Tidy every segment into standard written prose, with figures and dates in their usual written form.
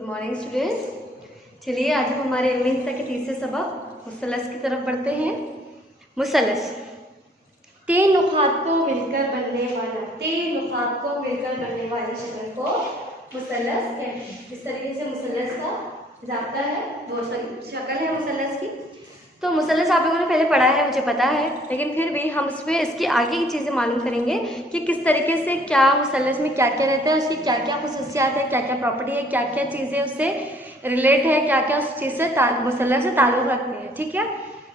Good morning students. चलिए आज हम हमारे इल्मी हिस्सा के तीसरे सबक मुसल्लस की तरफ बढ़ते हैं। मुसल्लस तीन नुकात को मिलकर बनने वाली शक्ल को मुसल्लस कहते हैं। इस तरीके से मुसल्लस का ज़ाब्ता है, दो शक्ल है मुसल्लस की। तो मुसल्लस आप लोगों ने पहले पढ़ा है, मुझे पता है, लेकिन फिर भी हम इसमें इसकी आगे की चीज़ें मालूम करेंगे कि किस तरीके से क्या मुसल्लस में क्या क्या रहता है, उसकी क्या क्या खुसूसियात है, क्या क्या प्रॉपर्टी है, क्या क्या चीज़ें उससे रिलेट है, क्या क्या उस चीज़ से मुसल्लस से ताल्लुक़ रखते हैं। ठीक है,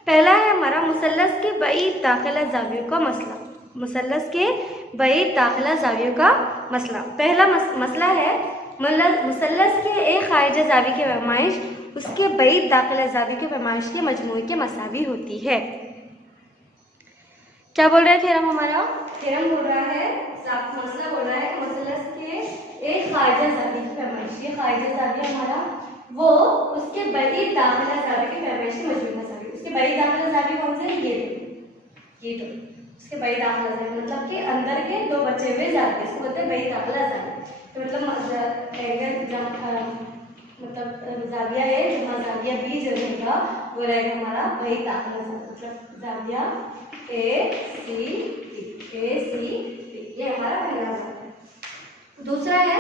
पहला है हमारा मुसल्लस के बईद दाखिला ज़ावियों का मसला। मुसल्लस के बईद दाखिला ज़ावियों का मसला, पहला मसला है मुसल्लस के एक खारिज ज़ावी की पैमाइश उसके बईद दाखिला ज़ावी की पैमाइश के मजमूए के मसावी होती है। क्या बोल रहा है थ्योरम? हमारा थ्योरम बोल रहा है, मसला बोल रहा है कि मुसल्लस के एक खारिज ज़ावी की पैमाइश, ये खारिज ज़ावी हमारा वो उसके बईद दाखिला ज़ावी की पैमाइश के मजमूए मसावी। उसके बईद दाखिला ज़ावी कौन से? ये तो उसके बईद दाखिला ज़ावी मतलब कि अंदर के दो बचे हुए ज़ावी, इसको बोलते हैं बईद दाखिला ज़ावी। तो मतलब ज़ाविया ए जहाँ ज़ाविया बी जो रहेगा वो रहेगा हमारा बईद दाखिला ज़ावी, मतलब ज़ाविया ए सी बी, ये हमारा पहला ज़ाविया है। दूसरा है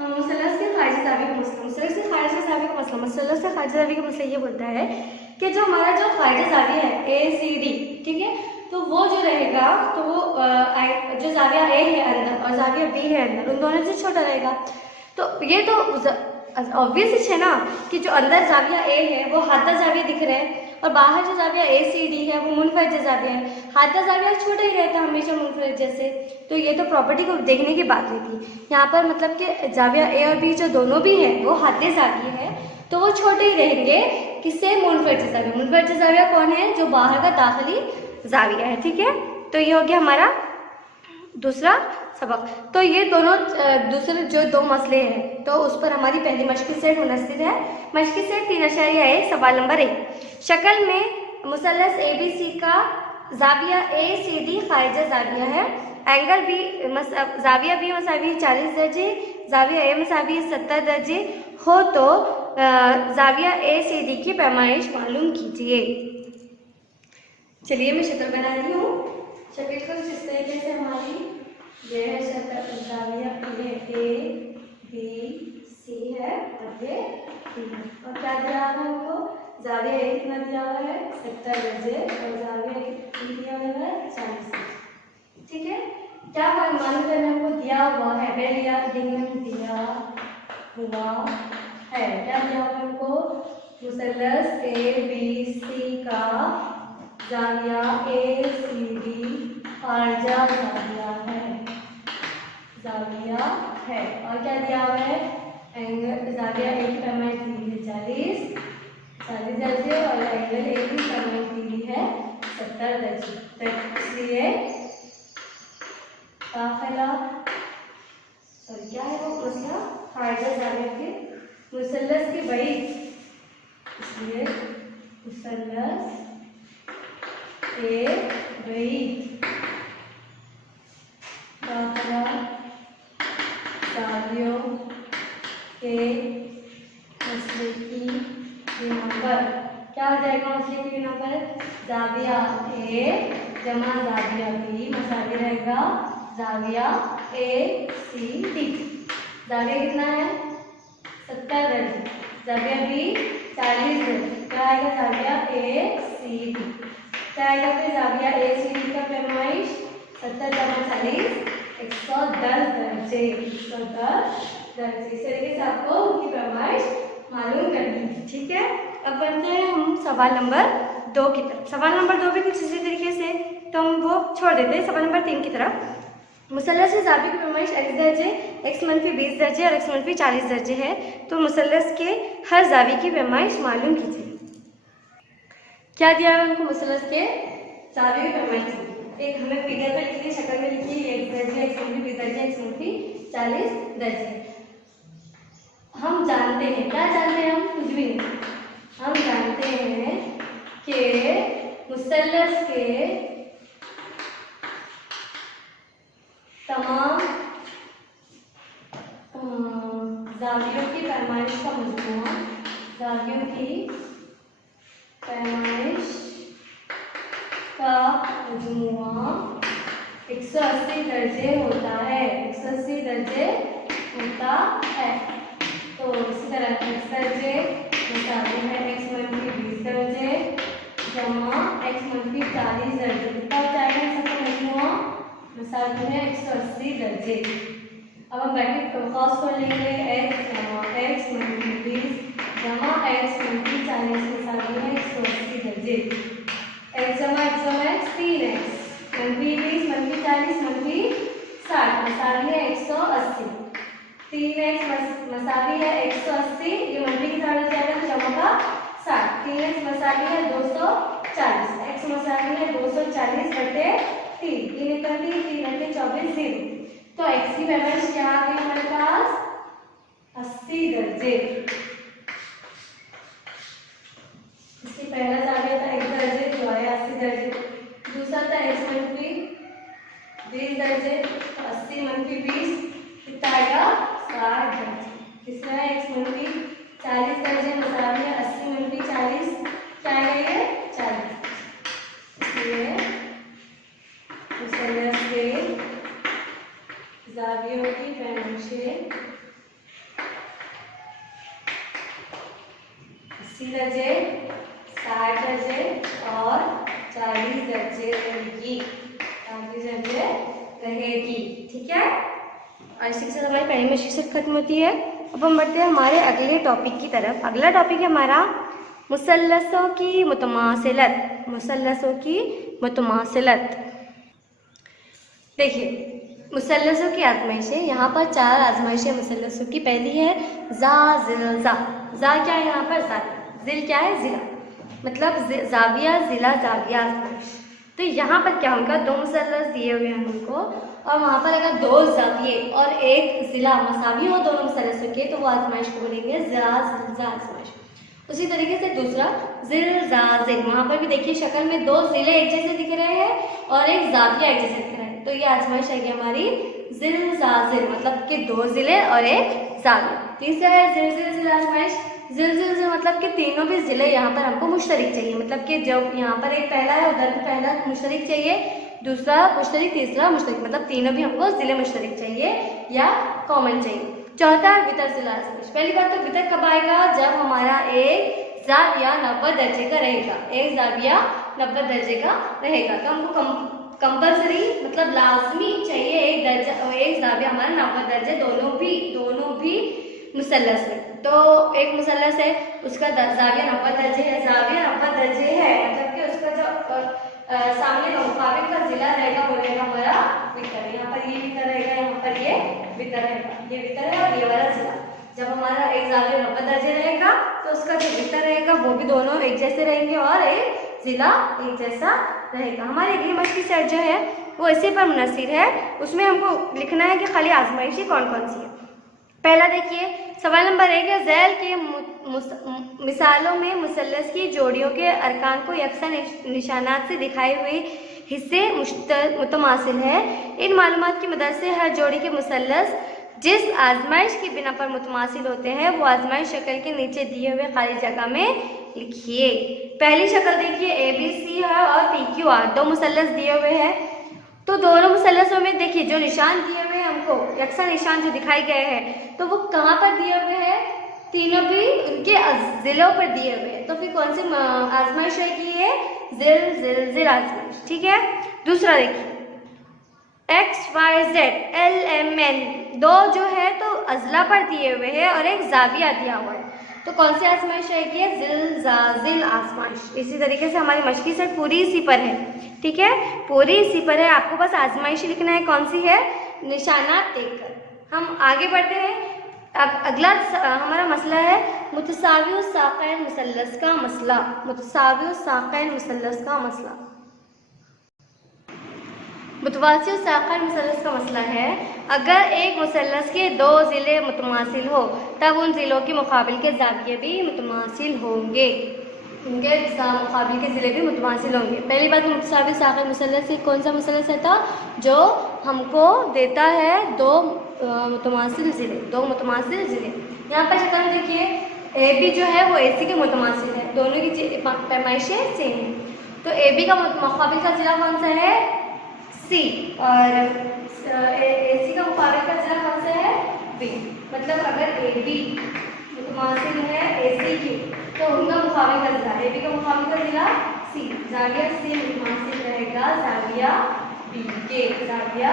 मुसल्लस के खारिज ज़ावी का मसला। मुसल्लस के खारिज ज़ावी का मसला, मुसल्लस के खारिज ज़ावी का मसला ये बोलता है कि जो हमारा जो खारिज ज़ावी है ए सी डी, ठीक है, तो वो जो रहेगा तो वो जो ज़ाविया ए है अंदर और ज़ाविया बी है अंदर, उन दोनों से छोटा रहेगा। तो ये तो ऑब्वियस है ना कि जो अंदर ज़ाविया ए है वो हादा ज़ाविया दिख रहे हैं और बाहर जो ज़ाविया ए सी डी है वो मुनफरद ज़ाविया है। हादा ज़ाविया छोटा ही रहता है हमेशा मुनफरद जैसे, तो ये तो प्रॉपर्टी को देखने की बात रहती। यहाँ पर मतलब कि ज़ाविया ए और बी जो दोनों भी हैं वो हादे ज़ाविया है, तो वो छोटे ही रहेंगे किससे? मुनफरद ज़ाविया। मुनफरद ज़ाविया कौन है? जो बाहर का दाखिली ज़ाविया है। ठीक है, तो ये हो गया हमारा दूसरा सबक। तो ये दोनों दूसरे जो दो मसले हैं तो उस पर हमारी पहली मश्क सेट मुनस्सिर है। मश्क सेट 3.1 सवाल नंबर 1। शक्ल में मुसल्लस ए बी सी का ज़ाविया ए सी डी खारिज ज़ाविया है। एंगल बी ज़ाविया बी मसावी 40 दर्जे, ज़ाविया ए मसावी 70 दर्जे हो तो ज़ाविया ए सी डी की पैमाइश मालूम कीजिए। चलिए मैं शक्ल बना रही हूँ। शक्ल कुछ इस तरीके से हमारी ये है शक्ल, ज़ाविया ए बी सी है और ये डी है, और क्या दिया हुआ है हमको? ज़ाविया ए कितना दिया हुआ है? 70 दर्जे, और ज़ाविया बी दिया हुआ है 40 दर्जे। ठीक है, क्या मालूम करना हमको? दिया हुआ है, पहले याद देंगे, दिया हुआ है। क्या दिया हुआ हमको? मुसल्लस ए बी सी का ज़ाविया ए सी डी खारिजा ज़ाविया है, ज़ाविया है। और क्या दिया हुआ है? एंगल ज़ाविया ए की पैमाइश दी है 40 दर्जे और एंगल ए की पैमाइश दी है 70 दर्जे। तो इसलिए दाखिला क्या है वो मसला? खारिजा ज़ाविया के मुसल्लस के बईद, इसलिए मुसल्लस ए बईद दाखिला ज़ावियों के मसले की नंबर क्या हो जाएगा? मसले की नंबर ज़ाविया ए जमा ज़ाविया बी मसावी रहेगा ज़ाविया ए सी डी। ज़ाविया कितना है? 70 दर्जे, ज़ाविया बी 40 दर्जे, क्या आएगा? ज़ाविया ए सी डी। क्या आएगा फिर? ज़ाविया ए सी डी का पैमाइश 70 जमा 40 110 दर्जे, 110 दर्जे। इस तरीके से आपको उनकी पैमाइश मालूम करनी है। ठीक है, अब बढ़ते हैं हम सवाल नंबर 2 की तरफ। सवाल नंबर 2 भी कुछ इसी तरीके से, तो हम वो छोड़ देते हैं। सवाल नंबर 3 की तरफ। मुसल्लस के ज़ावी की पैमाइश x दर्जे, x मनफी 20 दर्जे और x मनफी 40 दर्जे है, तो मुसल्लस के हर ज़ावी की पैमाइश मालूम कीजिए। क्या दिया है उनको? मुसल्लस के ज़ावी की पैमाइश एक हमें फिगर पर लिखिए, शक्ल में लिखिए, x दर्जे, x मनफी 20 दर्जे, x मनफी 40 दर्जे। हम जानते हैं, क्या जानते हैं हम? कुछ भी नहीं। हम जानते हैं कि मुसल्लस के तमाम जावियों की पैमाइश का मजमूआ, जावियों की पैमाइश का मजमूआ 180 दर्जे होता है, 180 दर्जे होता है। तो इसी तरह x दर्जे बराबर है x - 20 दर्जे जमा x - 40 दर्जे, कितना हो जाएगा सबका मजमूआ, बराबर है 180 दर्जे। अब हम ब्रैकेट क्रॉस कर लेंगे, x जमा x - 20 जमा x - 40 बराबर है 180 दर्जे। x जमा x 3x -20 -40 -60 मसावी है 180, 3x मसावी है 180, ये मल्टी के साथ हो जाएगा तो जमा का 60, 3x मसावी है 240, x मसावी है 240 बटे 3, 3 निकल गई, 3 बटे 24 0। तो x की पैमाइश क्या आ गई हमारे पास 80 दर्जे। इसकी पहला जाविया था 1 दर्जे जो आया 80 दर्जे, दूसरा था x - 20 दर्जे, 80 - 20 कितना आएगा 60 दर्जे। तीसरा है x - 40 दर्जे मसावी है 80 - 40 क्या आएगा ये 40। इसलिए मुसल्लस के जावियों की पैमाइशें 80 दर्जे, 60 दर्जे और 40 दर्जे रहेगी, 40 दर्जे रहेगी। ठीक है, और इसी के साथ हमारी पहली मशीन खत्म होती है। अब हम बढ़ते हैं हमारे अगले टॉपिक की तरफ। अगला टॉपिक है हमारा मुसल्लसों की मुतमासिलत, मुसल्लसों की मुतमासिलत। देखिए मुसल्लसों की आजमाइशें, यहाँ पर 4 आजमाइशें मुसल्लसों की। पहली है जा जिल जा, जा क्या है यहाँ पर जा, जिल क्या है जिला, मतलब जाविया जिला जाविया आजमाइश। तो यहाँ पर क्या होगा, 2 मुसल्लस दिए हुए हैं हमको और वहाँ पर अगर 2 जाविये और 1 जिला मसावी हो दोनों मुसल्लसों के तो वो आजमाइश को बोलेंगे जा आजमाइश। उसी तरीके से दूसरा जिल जा जिल, वहाँ पर भी देखिए शक्ल में 2 जिले एक जैसे दिख रहे हैं और 1 जाविया एक जैसे दिख रहा है, तो ये आजमाइश है हमारी जिल जा जिल, मतलब कि 2 जिले और 1 जाविया। तीसरा है जिल जिल आजमाइश, जिल जिल मतलब कि तीनों भी जिले यहाँ पर हमको मुश्तरिक चाहिए, मतलब कि जब यहाँ पर एक पहला है उधर भी पहला मुश्तरिक चाहिए, दूसरा मुश्तरिक, तीसरा मुश्तरिक, मतलब तीनों भी हमको जिले मुश्तरिक चाहिए या कॉमन चाहिए। चौथा है वितर जिला आजमाइश। पहली बात तो वितर कब आएगा, जब हमारा एक जाविया 90 दर्जे का रहेगा, एक जाविया 90 दर्जे का रहेगा, तो हमको कंपल्सरी मतलब लाजमी चाहिए एक दर्जा, एक जाविया हमारा 90 दर्जे, दोनों भी मुसल्लस में। तो एक मुसल्लस है उसका जाविया 90 दर्जे है, जाविया 90 दर्जे है मतलब कि उसका जो सामने का मुकाबिल का जिला रहेगा वो रहेगा हमारा वितर। यहाँ पर ये वितर रहेगा, यहाँ पर ये वितर रहेगा, ये वितर है और ये वाला जिला। जब हमारा एक जाविया 90 दर्जे रहेगा तो उसका जो वितर रहेगा वो भी दोनों एक जैसे रहेंगे और एक जिला एक जैसा रहेगा। हमारी अगली मछली सेट जो है वो इसी पर मुनसिर है, उसमें हमको लिखना है कि खाली आजमाइशी कौन कौन सी है। पहला देखिए सवाल नंबर 1 है, झैल के मिसालों में मुसल्लस की जोड़ियों के अरकान को यकसा निशानात से दिखाए हुए हिस्से मुतमासिल है। इन मालूमात की मदद से हर जोड़ी के मुसल्लस जिस आजमाइश की बिना पर मुतमासिल होते हैं वो आजमाइश शक्ल के नीचे दिए हुए खाली जगह में लिखिए। पहली शक्ल देखिए ABC है और PQR, 2 मुसल्लस दिए हुए हैं, तो दोनों मुसल्लसों में देखिए जो निशान दिए हुए हैं हमको, यकसा निशान जो दिखाई गए हैं, तो वो कहाँ पर दिए हुए हैं, तीनों भी उनके जिलों पर दिए हुए हैं। तो फिर कौन सी आजमाइश है कि ये जिल जिल जिल आजमाइश। ठीक है, दूसरा देखिए XYZ LMN, 2 जो है तो अजला पर दिए हुए हैं और एक जाविया दिया हुआ है, तो कौन सी आजमाइश है कि जिल जिल आजमाइश। इसी तरीके से हमारी मछली सेट पूरी इसी पर है। ठीक है, पूरी इसी पर है, आपको बस आजमाइश लिखना है कौन सी है, निशानात देखकर। हम आगे बढ़ते हैं। अब अगला हमारा मसला है मुतसावी साक़ैन मुसल्लस का मसला, मुतसावी साक़ैन मुसल्लस का मसला। मुतवासी साक़ैन मुसल्लस का मसला है, अगर एक मुसल्लस के 2 ज़िले मुतमासिल हो तब उन ज़िलों के मुकाबिल के ज़ाविये भी मुतमासिल होंगे, उनके मुकाबिल के ज़िले भी मुतमासिल होंगे। पहली बात मुतसावी साक़ैन मुसल्लस कौन सा मुसल्लस है था, जो हमको देता है 2 मुतमासिल ज़िले, दो मुतमासिल ज़िले। यहाँ पर शक्ल में देखिए ए बी जो है वो ए सी के मुतमासिल है, दोनों की पैमाइशें सेम है। तो ए बी का मुकाबिल का ज़िला कौन सा है? सी, और ए सी का मुकाबिल का ज़िला कौन सा है? बी। मतलब अगर ए बी मुतमासिल है ए सी की तो उनका मुकाबिल का ज़िला, ए बी का मुकाबिल का ज़िला सी, जाविया से मुतमासिल रहेगा जाविया बी के, जाविया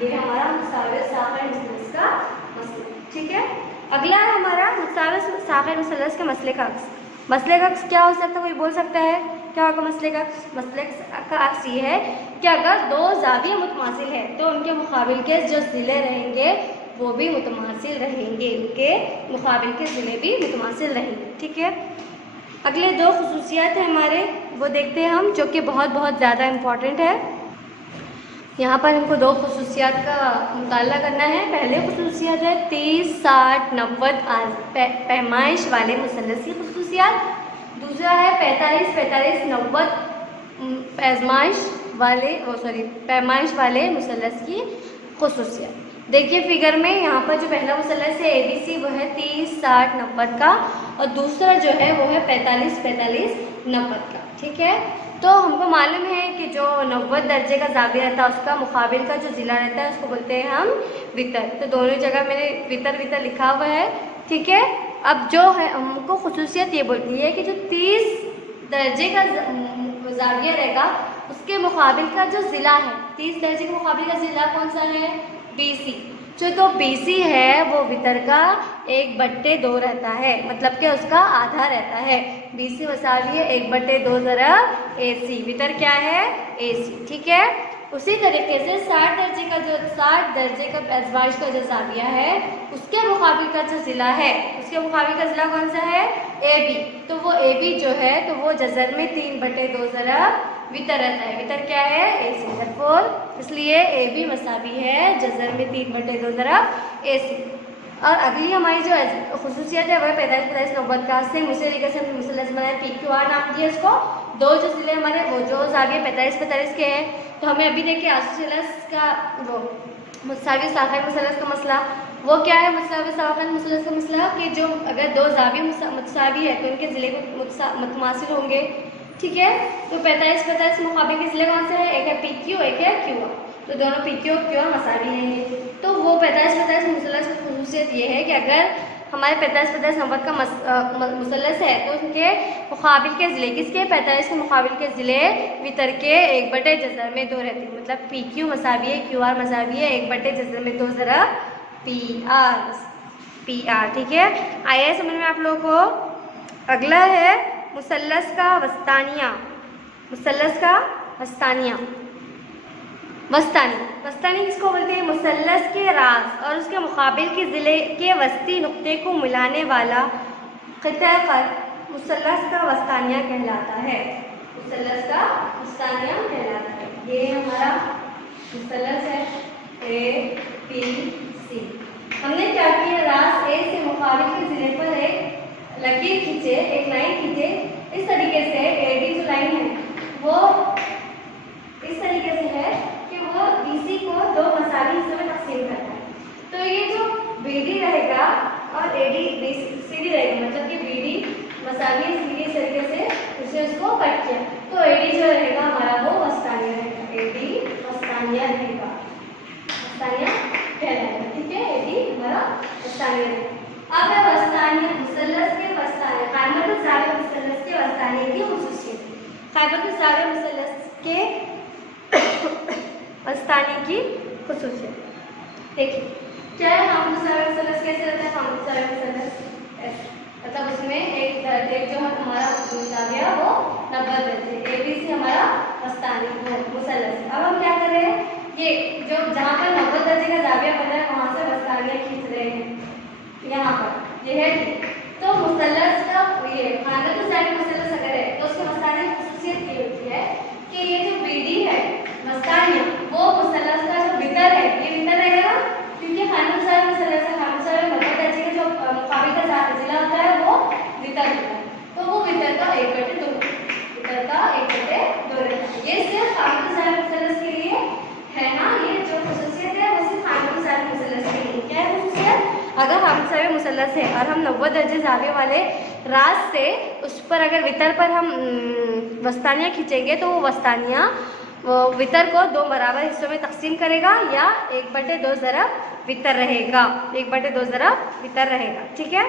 ये हमारा मुसाविर साक़िर मुसल्लस का मसला। ठीक है, अगला है हमारा मुसाविर साक़िर मुसल्लस के मसले का अक्स। मसले का अक्स क्या हो सकता है, कोई बोल सकता है क्या होगा मसले का अक्स? मसले का अक्स ये है कि अगर दो जाविया मुतमासिल है तो उनके मुकाबिल के जो ज़िले रहेंगे वो भी मुतमासिल रहेंगे, उनके मुकाबिल के ज़िले भी मुतमासिल रहेंगे। ठीक है, अगले दो खुसूसियात हैं हमारे, वो देखते हैं हम, जो कि बहुत ज़्यादा इम्पॉर्टेंट है। यहाँ पर हमको दो खुसूसियात का मुताला करना है। पहले खुसूसियात है 30, 60, 90 पैमाइश वाले मुसल्लस की खुसूसियात। दूसरा है 45, 45, 90 पैमाइश वाले मुसल्लस की खुसूसियात। देखिए फिगर में यहाँ पर जो पहला मुसल्लस है ABC वो है 30, 60, 90 का, और दूसरा जो है वो है 45, 45, 90 का। ठीक है, तो हमको मालूम है कि जो 90 दर्जे का जाविया रहता है उसका मुकाबिल का जो ज़िला रहता है उसको बोलते हैं हम वितर। तो दोनों जगह मैंने वितर लिखा हुआ है। ठीक है, अब जो है हमको खुसूसियत ये बोलती है कि जो 30 दर्जे का जाविया रहेगा उसके मुकाबिल का जो ज़िला है, 30 दर्जे के मुकाबिल का ज़िला कौन सा है? BC। जो तो BC है वो वितर का 1/2 रहता है, मतलब कि उसका आधा रहता है। BC मसावी है 1/2 ज़रब AC, वितर क्या है? AC। ठीक है, उसी तरीके से 60 दर्जे का पैजवाश का जो जाविया है उसके मुकाबिल का जो ज़िला है, उसके मुकाबिल का ज़िला कौन सा है? AB। तो वो AB जो है तो वो जज़र में 3/2 ज़रब वितर रहता है। वितर क्या है? AC। तherefore इसलिए AB मसावी है जज़र में 3/2 ज़रब AC। और अगली हमारी जो खुसूसियत है वह 45, 45, 90 का से उसी तरीके से हमने मुसल्लस बनाया, PQR नाम दिया इसको। दो जो ज़िले हमारे वो जो जाविया 45, 45 के हैं, तो हमें अभी देखिए मुसल्लस का वो मुसाविर साक़िर मुसल्लस का मसला, वो क्या है? मुसाविर साक़िर मुसल्लस का मसला कि जो अगर दो जाविया मुतसावी है तो उनके ज़िले मुतमासिल होंगे। ठीक है, तो 45, 45 मुकाबिल के ज़िले कौन से हैं? एक है PQ, एक है QR। तो दोनों PQ और QR मसावी रहेंगे। तो वो 45, 45 मुसल्लस की खुसूसियत ये है कि अगर हमारे 45, 45, 90 का मुसल्लस है तो उनके मुकाबिल के ज़िले, किसके? 45 के मुकाबिल के ज़िले वितर के 1/2 जज़र में 2 रहते हैं। मतलब PQ मसावी है, QR मसावी है 1/2 जज़र में 2 ज़रब PR। ठीक है, आइए समझ में आप लोगों को। अगला है मुसल्लस का वस्तानिया। मुसल्लस का वस्तानिया, वस्तानी किसको बोलते हैं? मुसल्लस के रास और उसके मुकाबिल के ज़िले के वस्ती नुक्ते को मिलाने वाला क़िता पर मुसल्लस का वस्तानिया कहलाता है। मुसल्लस का वस्तानिया कहलाता है। ये हमारा मुसल्लस है ABC। हमने क्या किया? रास A से मुकाबिल के ज़िले पर एक लकीर खींचे, एक लाइन खींचे। इस तरीके से AD जो लाइन है वो इस तरीके से है कि वो BC को दो मसावी हिस्सों में तकसीम करता है। तो ये जो BD रहेगा और AD CD रहेगा, मतलब कि BD मसावी CD इस तरीके से उसे उसको कट किया, तो AD जो रहेगा हमारा वो वस्तानिया रहेगा। AD वस्तानिया रहेगा, वस्तानिया कहलाएगा। ठीक है, AD हमारा वस्तानिया रहेगा। अब है वस्तानिया मुसल्लस के वस्तानिया, क़ाइमतुज़ ज़ाविया मुसल्लस के वस्तानिया की खुसूसियत। क़ाइमतुज़ ज़ाविया मुसल्लस के वस्तानी की खुसूसियत देखिए क्या है। क़ाइमतुज़ ज़ाविया मुसल्लस कैसे रहता है? क़ाइमतुज़ ज़ाविया मुसल्लस ऐसे, मतलब उसमें एक जो हमारा ज़ाविया वो 90 दर्जे, ABC हमारा वस्तानी मुसल्लस। अब हम क्या कर रहे हैं? ये जो जहाँ पर 90 दर्जे का ज़ाविया बन रहा है वहाँ से वस्तानिया खींच रहे हैं। यहाँ पर ये है, तो मुसल्लस का ये क़ाइमतुज़ ज़ाविया मुसल्लस अगर है तो उसकी वस्तानी की खुसूसियत ये होती है कि ये जो BD है वस्तानिया वो मुसल्लस का जो वितर है, ये वितर रहेगा ना, क्योंकि क़ाइमतुज़ ज़ाविया मुसल्लस है, क़ाइमतुज़ ज़ाविया 90 दर्जे का जो मुकाबिल का ज़िला होता है वो वितर होता है। तो वो वितर का 1/2, वितर का 1/2 रहता है। ये सिर्फ क़ाइमतुज़ ज़ाविया मुसल्लस के लिए है ना, ये जो खुसूसियत है वो सिर्फ क़ाइमतुज़ ज़ाविया मुसल्लस के लिए अगर खामसावी मुसल्लस है और हम 90 दर्जे जाविये वाले राज से उस पर अगर वितर पर हम वस्तानियाँ खींचेंगे तो वो वस्तानियाँ वितर को 2 बराबर हिस्सों में तकसीम करेगा या 1/2 ज़रब वितर रहेगा, 1/2 ज़रब वितर रहेगा। ठीक है,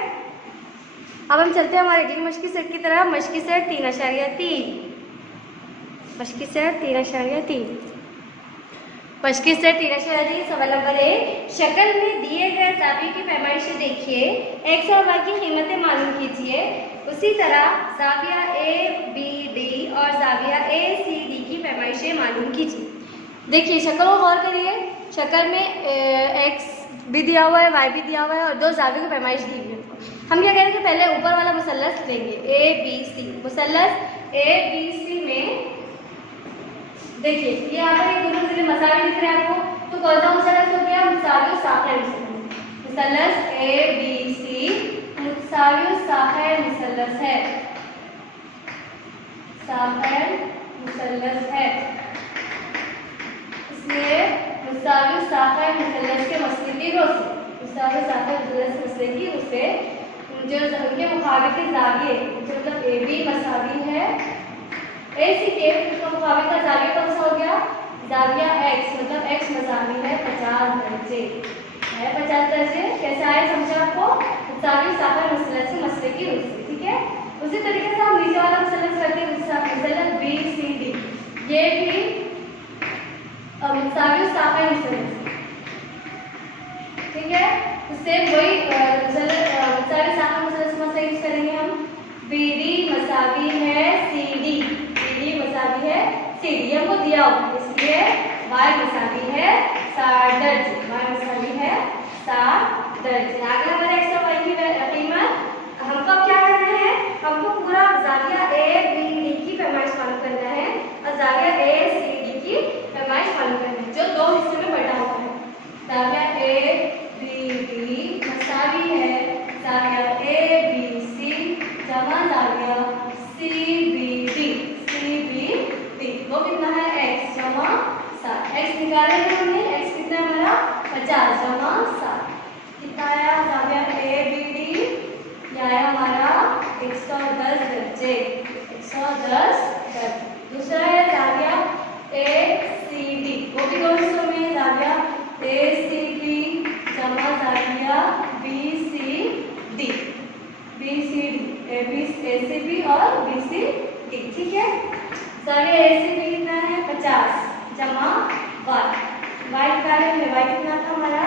अब हम चलते हैं हमारे अगली मश्की सेट की तरफ। मश्की सेट 3.3, मश्की सेट 3.3, मश्की सेट 3.3। सवाल नंबर 1, शक्ल में दिए गए जाविये की पैमाइशें देखिए, एक्स और वाई की कीमतें मालूम कीजिए। उसी तरह जाविया ए बी डी और जाविया ए सी डी की पैमाइशें मालूम कीजिए। देखिए शक्ल को गौर करिए, शक्ल में एक्स भी दिया हुआ है, वाई भी दिया हुआ है और 2 जाविये की पैमाइश दी हुई है। हम क्या करेंगे, पहले ऊपर वाला मुसल्लस लेंगे ए बी सी। मुसल्लस ए बी सी में देखिए ये यहाँ पर एक दोनों सिरे मसावी दिख रहे हैं आपको, तो कौन सा मुसल्लस हो गया, मुसावी साखिर मुसल्लस। मुसल्लस ए बी सी मुसावी साखिर मुसल्लस है, साखिर मुसल्लस है। इसलिए मुसावी साखिर मुसल्लस के मसले की रो से, मुसावी साखिर मुसल्लस के मसले की रो से जो उनके मुखाबिक के जाविये, मतलब ए बी मसावी है ए सी के, उसका मुखाबिक का जाविया कौन सा हो गया, जाविया एक्स, मतलब एक्स मसावी है 50 दर्जे है, 50 दर्जे। कैसे आए समझा आपको, मुसावी साखिर मुसल्लस के मसले की रो से। ठीक है, उसी तरीके से हम नीचे वाला मुसल्लस करते हैं, मुसल्लस बी सी डी, ये भी मुसावी साखिर मुसल्लस। ठीक है, उससे वही मुसावी साखिर मुसल्लस का मसला यूज करेंगे हम। बी डी मसावी है सी डी, मसावी है सी डी, हमको दिया हुआ है, इसलिए y मसावी है 60 दर्जे, y मसावी है 60 दर्जे। आगे हमारे x और y की कीमत हमको क्या करना है, हमको पूरा जाविया ए बी डी की पैमाइश मालूम करना है और जाविया ए सी डी की पैमाइश मालूम करना है, जो 2 हिस्से में बटा हुआ है। जाविया ए बी डी मसावी है जाविया ए बी सी जमा जाविया सी बी डी, वो कितना है x जमा 7, x निकाले थे हमने, x कितना है हमारा 50 जमा 7, कितना आया जाविया ए बी डी, यह आया हमारा 110 दर्जे, 110 दर्जे। दूसरा है जाविया ए सी डी, वो भी 2 हिस्सों में, जाविया ए सी डी जमा जाविया B C D, B C D, A C B और बी सी डी। ठीक है, जाविया ए सी डी कितना है 50 जमा वाई, वाई निकाले में, वाई कितना था हमारा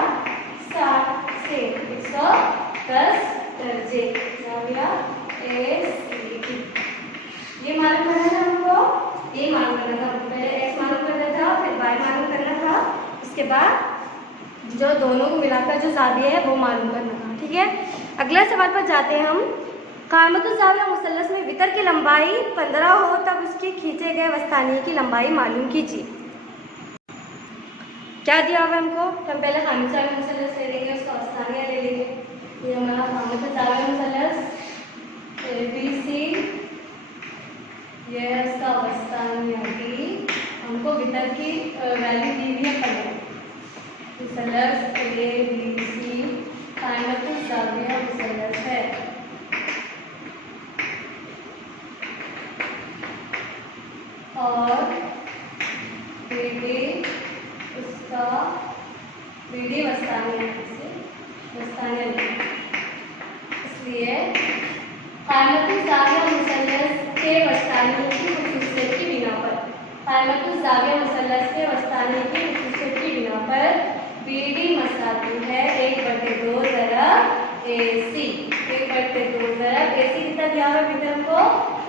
60 से 110 दर्जे, जाविया ए सी डी। ये मालूम करना था हमको, ये मालूम करना था, पहले एक्स मालूम करना था, फिर वाई मालूम करना था, उसके बाद जो दोनों को मिलाकर जो जाविया है वो मालूम करना था। ठीक है, अगला सवाल पर जाते हैं हम। कामतुल जाविया मुसल्लस में वितर की लंबाई 15 हो तब उसके खींचे गए वस्तानिये की लंबाई मालूम कीजिए। क्या दिया हुआ हमको, तो हम पहले कामतुल जाविया मुसल्लस ले लेंगे, उसका वस्तानिया ले लेंगे। ये हमारा कामतुल जाविया मुसल्लस ए बी सी, ये उसका वस्तानिया डी, हमको वितर की वैल्यू दी हुई है 15। मुसल्लस ए बी सी कामतुल जाविया मुसल्लस है, और बीडी उसका बीडी वस्तानिया से वस्तानिया, इसलिए कामतुल जाविया मुसल्लस के वस्तानिये की खुसूसियत की बिना पर, कामतुल जाविया मुसल्लस के वस्तानिये की खुसूसियत की बिना पर बीडी मसावी है 1/2 ज़रब ए सी, 1/2 ज़रब ए सी। कितना दिया हुआ वितर को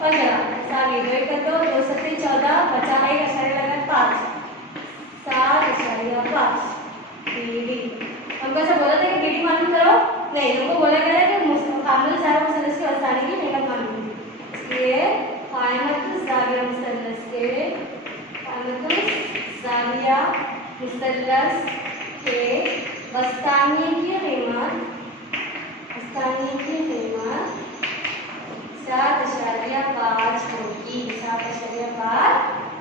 15, सावी 2 कर दो, 2 7 14, बचा है आशरिया लगा 5, 7.5 बीडी। हमको ऐसा बोला था कि बीडी मालूम करो, नहीं, हमको बोला गया है कि कामतुल जाविया मुसल्लस के वस्तानिये की कीमत मालूम है, इसलिए कामतुल जाविया मुसल्लस के, कामतुल जाविया मुसल्लस के वस्तानिये की कीमत, वस्तानिये की कीमत 7.5 होगी, 7.5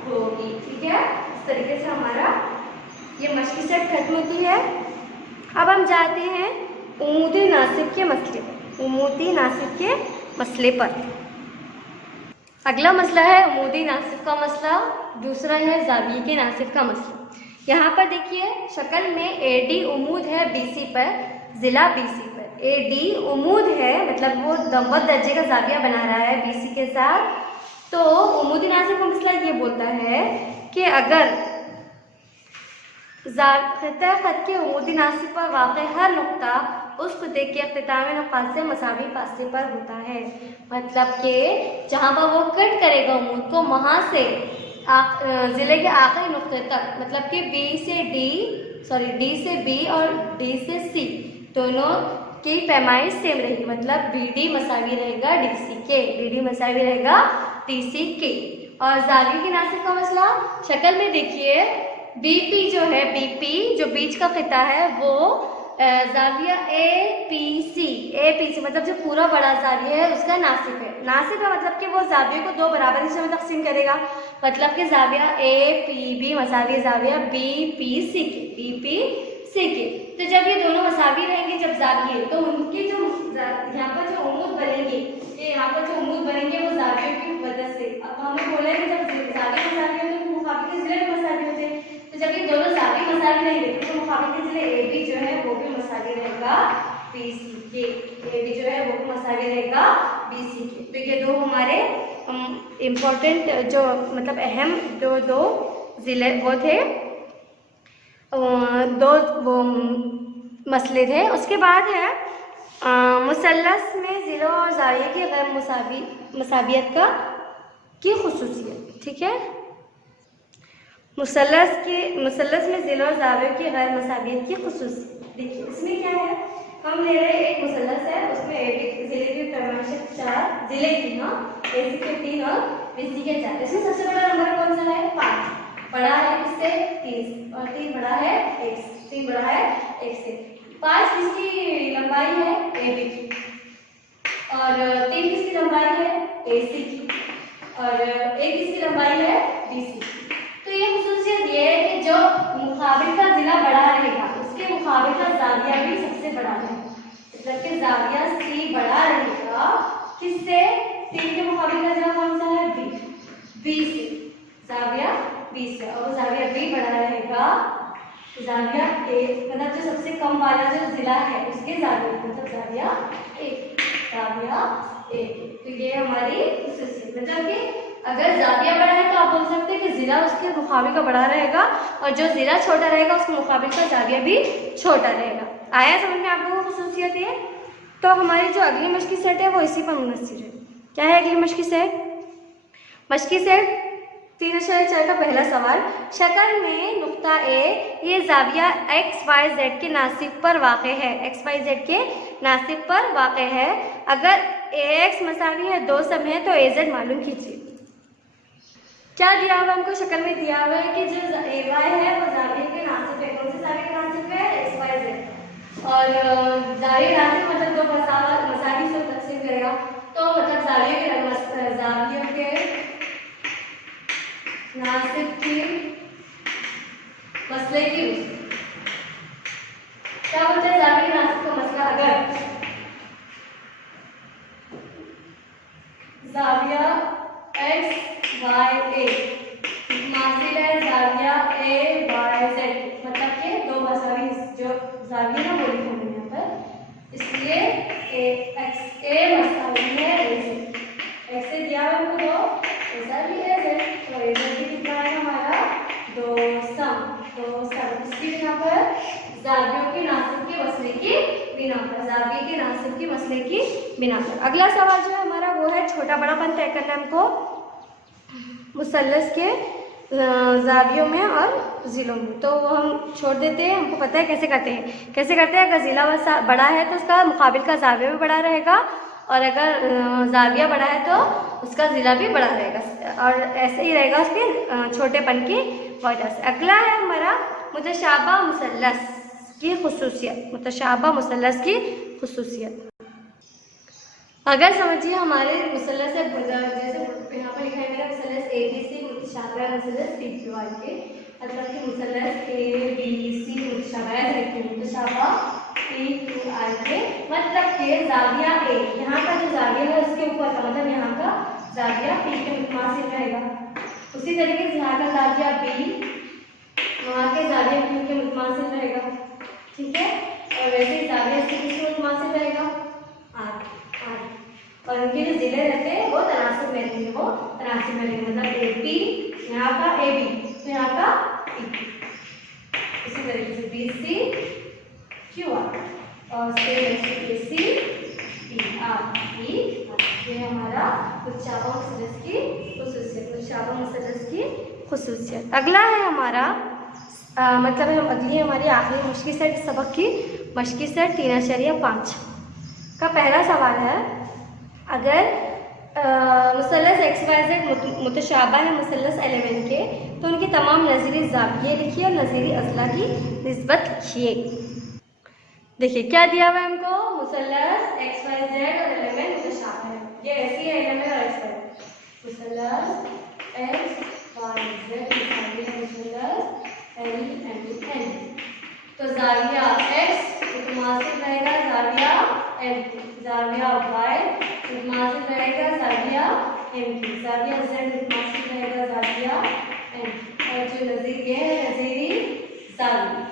होगी। ठीक है, इस तरीके से हमारा ये मश्की सेट खत्म होती है। अब हम जाते हैं उमूदी नासिब के मसले, उमूदी नासिब के मसले पर। अगला मसला है उमूदी नासिब का मसला, दूसरा है ज़ाविये के नासिब का मसला। यहाँ पर देखिए शक्ल में AD उमूद है BC पर, ज़िला BC पर। AD उमूद है मतलब वो दम्बत दर्जे का ज़ाविया बना रहा है BC के साथ। तो उमूदी नासिब का मसला ये बोलता है कि अगर ख़त के उमूदी नासिब पर वाक़ हर नुक्ता उस खुदे के अख्तिताम नुक़ात से मसावी फासले पर होता है, मतलब कि जहाँ पर वो कट करेगा उमूद को वहाँ से ज़िले के आखिरी नुक्ते तक, मतलब कि D से B और D से C दोनों की पैमाइश सेम रहेगी, मतलब BD मसावी रहेगा DC के, BD मसावी रहेगा DC के। और ज़ाविये के नासिब का मसला, शक्ल में देखिए BP जो है, BP जो बीच का ख़िता है वो ज़ाविया APC मतलब जो पूरा बड़ा ज़ाविया है उसका नासिब है। नासिब का मतलब कि वो ज़ाविये को दो बराबर हिस्सों में तकसीम करेगा, मतलब कि ज़ाविया APB मसावी ज़ाविया BPC के। तो जब ये दोनों मसावी रहेंगे जब ज़ाविये, तो उनकी जो यहाँ पर जो उमूद बनेगी, ये यहाँ पर जो उमूद बनेंगे वो ज़ावियों की वजह से। अब हमें बोला है कि जब ज़ाविये मसावी होते हैं तो मुखाबिल के ज़िले भी मसावी होते हैं, तो जब ये दोनों ज़ाविये मसावी रहेंगे तो मुखाबिल के ज़िले AB जो है वो भी मसावी रहेगा BC के, AB जो है वो भी मसावी रहेगा BC के। तो ये दो हमारे इम्पोर्टेंट जो मतलब अहम दो ज़िले वो थे, दो वो मसले थे। उसके बाद है मुसल्लस में ज़िलों और ज़ाविये की गैर मसावियत की खुसूसियत। ठीक है, मुसल्लस में ज़िलों और ज़ावियों की गैर मसावियत की खुसूसियत। देखिए इसमें क्या है, हम ले रहे हैं एक मुसल्लस है, उसमें ज़िले की पैमाइश 4 ज़िले की, हाँ AC के 3 और BC के 4। इसमें सबसे बड़ा नंबर कौन सा है? 5 बड़ा है किससे? 30 और 3 बड़ा है 1 से, 3 बड़ा है 1 से। 5 किसकी लंबाई है? AB की, और 3 किसकी लंबाई है? AC की, और 1 किसकी लंबाई है? BC की। तो ये खुसूसियत ये है कि जो मुखाबिल का ज़िला बड़ा रहेगा उसके मुखाबिल का ज़ाविया भी सबसे बड़ा रहेगा, मतलब कि ज़ाविया C बड़ा रहेगा किससे? 3 के मुखाबिल का ज़िला कौन सा है? B से, ज़ाविया B से। और वो ज़ाविया B बड़ा रहेगा ज़ाविया A, मतलब जो सबसे कम वाला जो ज़िला है उसके ज़ाविया, मतलब ज़ाविया A। तो ये हमारी खुसूसियत, मतलब कि अगर ज़ाविया बड़ा है तो आप बोल सकते हैं कि ज़िला उसके मुकाबिल का बड़ा रहेगा, और जो ज़िला छोटा रहेगा उसके मुकाबिल का ज़ाविया भी छोटा रहेगा। आया समझ में आप लोगों को खुसूसियत है? तो हमारी जो अगली मश्की सेट है वो इसी पर मुनहसर है। क्या है अगली मश्की सेट? मश्की सेट 3.4 का पहला सवाल, शक्ल में नुक्ता A ये ज़ाविया XYZ के नासिब पर वाक़ है, XYZ के नासिब पर वाक़ है। अगर AX मसावी है 2 सम है तो AZ मालूम कीजिए। क्या दिया हुआ हमको? शक्ल में दिया हुआ है कि जो AY है वो ज़ाविये के नासिब है। कौन से ज़ाविये के नासिब है? XYZ। और ज़ाविये नासिब मतलब 2 मसावी से तकसीम करेगा, तो मतलब ज़ाविये के नासिब की मसले की क्या बोलते हैं? ज़ाविये के नासिब का मसला, अगर ज़ाविया XYA मासिल है ज़ाविया AYZ, मतलब कि 2 मसावी जो ज़ाविये ना बोली हमने यहाँ पर, इसलिए XA मसावी है AZ। X से दिया हुआ हमको 2, AZ भी AZ, तो AZ भी कितना है हमारा? 2 सम। इसकी बिना पर ज़ावियों के नासिब के मसले की बिना पर, ज़ाविये के नासिब के मसले की बिना पर। अगला सवाल जो है हमारा वो है छोटा बड़ापन तय करना हमको मुसल्लस के ज़ावियों में और ज़िलों में। तो वो हम छोड़ देते हैं, हमको पता है कैसे करते हैं। अगर ज़िला बड़ा है तो उसका मुकाबिल का ज़ाविया भी बड़ा रहेगा, और अगर ज़ाविया बड़ा है तो उसका ज़िला भी बड़ा रहेगा, और ऐसे ही रहेगा उसके छोटेपन की वजह से। अगला है हमारा मुतशाबा मुसल्लस की खुसूसियत, मुतशाबा मुसल्लस की खुसूसियत। अगर समझिए हमारे मुसल्लस है, जैसे यहाँ पर लिखा है मेरा मुसल्लस ABC मुतशाबा मुसल्लस PQR के, मतलब कि मुसल्लस ABC मुतशाबा PQRK, मतलब के जाविया A, यहाँ का जो जाविया है उसके ऊपर का मतलब यहाँ का जाविया P के मुतमासिल रहेगा। उसी तरीके से यहाँ का जाविया B वहाँ के जाविया Q के मुतमासिल रहेगा, ठीक है। और वैसे ही जाविया C किसके मुतमासिल रहेगा, R। और उनके जो जिले रहते हैं वो तनासिब में रहेंगे, वो तनासिब में रहेंगे, मतलब AP यहाँ का AB, यहाँ का EP। इसी तरीके से BC QR और AC PR E, ये हमारा मुतशाबह मुसल्लस की खुसूसियत, मुतशाबह मुसल्लस की खुसूसियत। अगला है हमारा मतलब अगली हमारी आखिरी मश्की सेट सबक की मश्की सेट 3.5 का पहला सवाल है, अगर मुसल्लस XYZ मुतशाबह है मुसल्लस L11 के, तो उनकी तमाम नज़ीरी ज़ाविये लिखिए और नज़ीरी अज़ला की निस्बत लिखिए। देखिए क्या दिया हुआ है हमको, मुसल्लस XYZ और L11 मुतशाबह है, ये ऐसी है L11 और XYZ, मुसल्लस XYZ मुसल्लस L11, तो ज़ाविया X मुतमासिल रहेगा ज़ाविया L, ज़ाविया Y मुतमासिल रहेगा ज़ाविया M की, ज़ाविया Z मुतमासिल रहेगा ज़ाविया M, और जो नज़ीर ये है नज़ीरी ज़ाविया,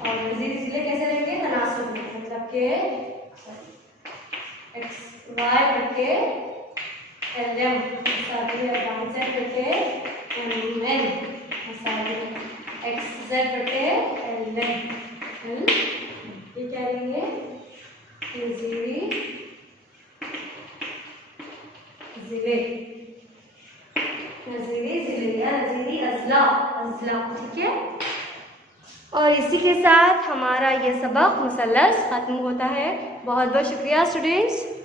और नज़ीरी ज़िले कैसे रहेंगे, तनासुब में, मतलब के XY बटे LM ज़ाविया YZ बटे MN XZ बटे LN, ये क्या लेंगे, नज़ीरी ज़िले, नज़ीरी ज़िले या नज़ीरी अज़ला, ठीक है। और इसी के साथ हमारा ये सबक मुसल्लस ख़त्म होता है। बहुत बहुत शुक्रिया स्टूडेंट्स।